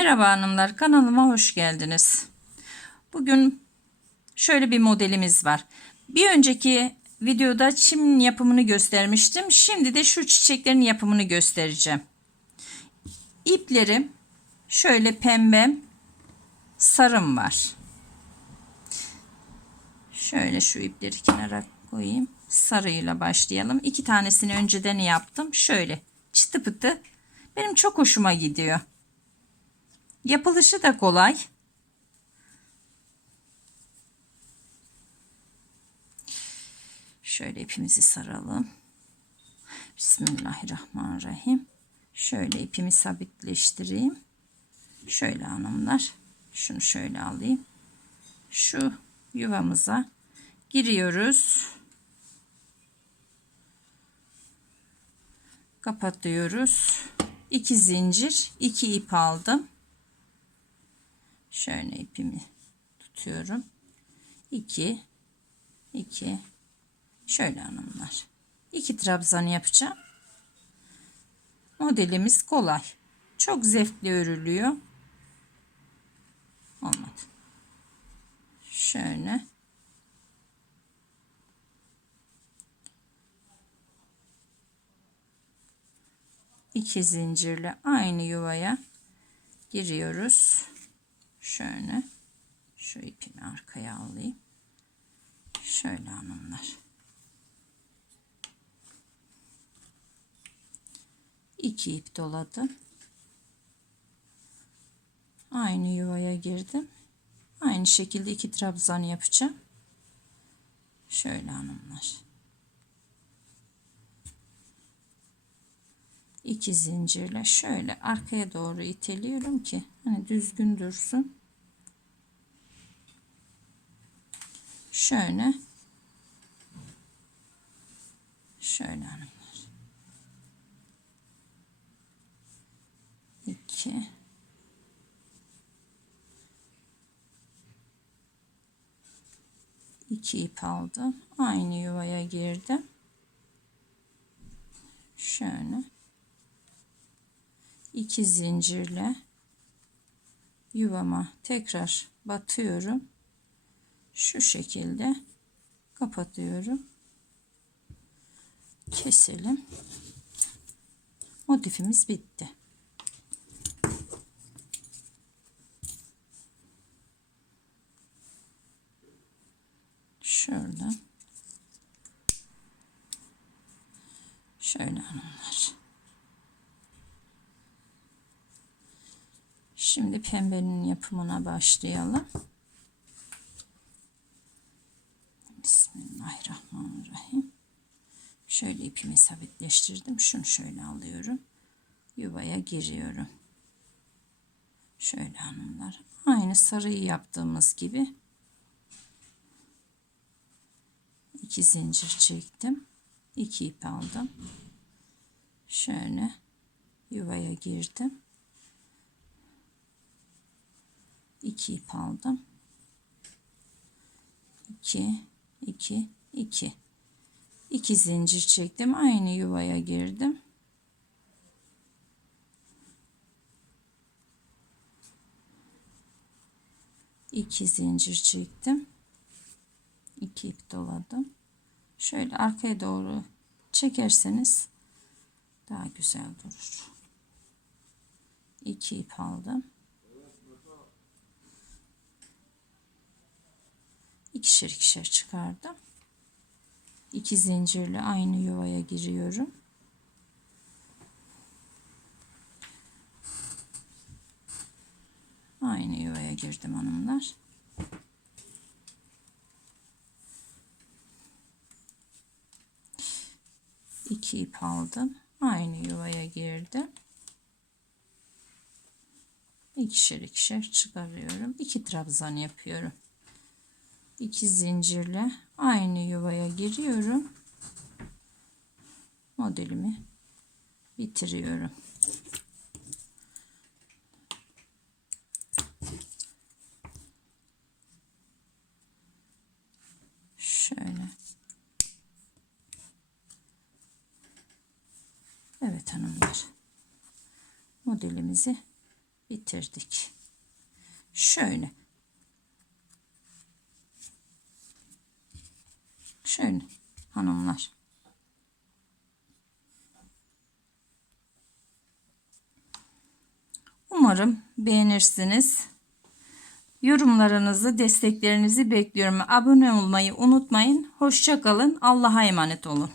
Merhaba hanımlar kanalıma hoş geldiniz. Bugün şöyle bir modelimiz var. Bir önceki videoda çim yapımını göstermiştim. Şimdi de şu çiçeklerin yapımını göstereceğim. İplerim şöyle pembe sarım var. Şöyle şu ipleri kenara koyayım. Sarıyla başlayalım. İki tanesini önceden yaptım. Şöyle çıtı pıtı. Benim çok hoşuma gidiyor. Yapılışı da kolay. Şöyle ipimizi saralım. Bismillahirrahmanirrahim. Şöyle ipimi sabitleştireyim. Şöyle hanımlar. Şunu şöyle alayım. Şu yuvamıza giriyoruz. Kapatıyoruz. 2 zincir, 2 ip aldım. Şöyle ipimi tutuyorum. 2 2 şöyle hanımlar. 2 trabzan yapacağım. Modelimiz kolay. Çok zevkli örülüyor. Olmadı. Şöyle. iki zincirle aynı yuvaya giriyoruz. Şöyle şu ipimi arkaya alayım. Şöyle hanımlar. İki ip doladım. Aynı yuvaya girdim. Aynı şekilde iki trabzan yapacağım. Şöyle hanımlar. iki zincirle şöyle arkaya doğru iteliyorum ki hani düzgün dursun. Şöyle şöyle hanımlar. 2 2 ip aldım. Aynı yuvaya girdim. Şöyle iki zincirle yuvama tekrar batıyorum. Şu şekilde kapatıyorum. Keselim. Motifimiz bitti. Şöyle. Şöyle hanımlar. Şimdi pembenin yapımına başlayalım. Bismillahirrahmanirrahim. Şöyle ipimi sabitleştirdim. Şunu şöyle alıyorum. Yuvaya giriyorum. Şöyle hanımlar. Aynı sarıyı yaptığımız gibi iki zincir çektim. iki ip aldım. Şöyle yuvaya girdim. 2 ip aldım. 2 2 2 2 zincir çektim. Aynı yuvaya girdim. iki zincir çektim. 2 ip doladım. Şöyle arkaya doğru çekerseniz daha güzel durur. 2 ip aldım. ikişer ikişer çıkardım. İki zincirle aynı yuvaya giriyorum. Aynı yuvaya girdim hanımlar. İki ip aldım. Aynı yuvaya girdim. İkişer ikişer çıkarıyorum. İki trabzan yapıyorum iki zincirle aynı yuvaya giriyorum. Modelimi bitiriyorum. Şöyle. Evet hanımlar. Modelimizi bitirdik. Şöyle. Şöyle hanımlar. Umarım beğenirsiniz. Yorumlarınızı, desteklerinizi bekliyorum. Abone olmayı unutmayın. Hoşça kalın. Allah'a emanet olun.